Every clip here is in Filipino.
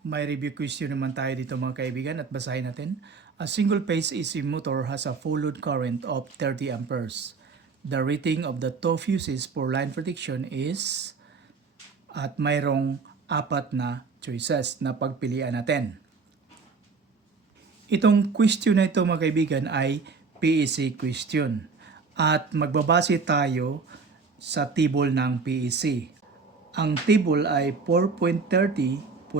May review question naman tayo dito mga kaibigan at basahin natin. A single-phase AC motor has a full load current of 30 amperes. The rating of the two fuses for line protection is, at mayroong apat na choices na pagpilian natin. Itong question na ito mga kaibigan ay PEC question at magbabase tayo sa table ng PEC. Ang table ay 4.30.4.2.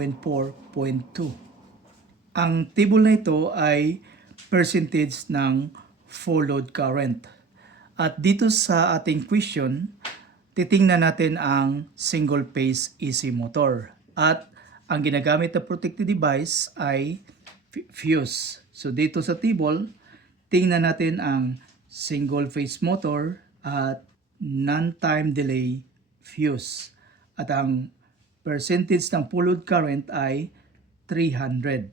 Ang table na ito ay percentage ng full load current. At dito sa ating question, titingnan natin ang single phase AC motor. At ang ginagamit na protective device ay fuse. So dito sa table, tingnan natin ang single phase motor at non-time delay fuse. At ang percentage ng full load current ay 300.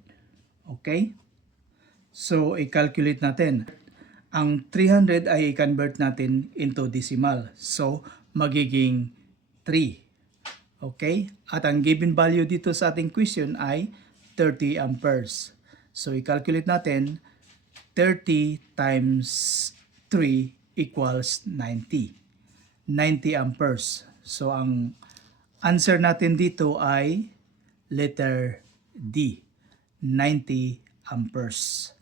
Okay? So i-calculate natin. Ang 300 ay i-convert natin into decimal. So magiging 3. Okay? At ang given value dito sa ating question ay 30 amperes. So i-calculate natin 30 times 3 equals 90. 90 amperes. So ang answer natin dito ay letter D, 90 amperes.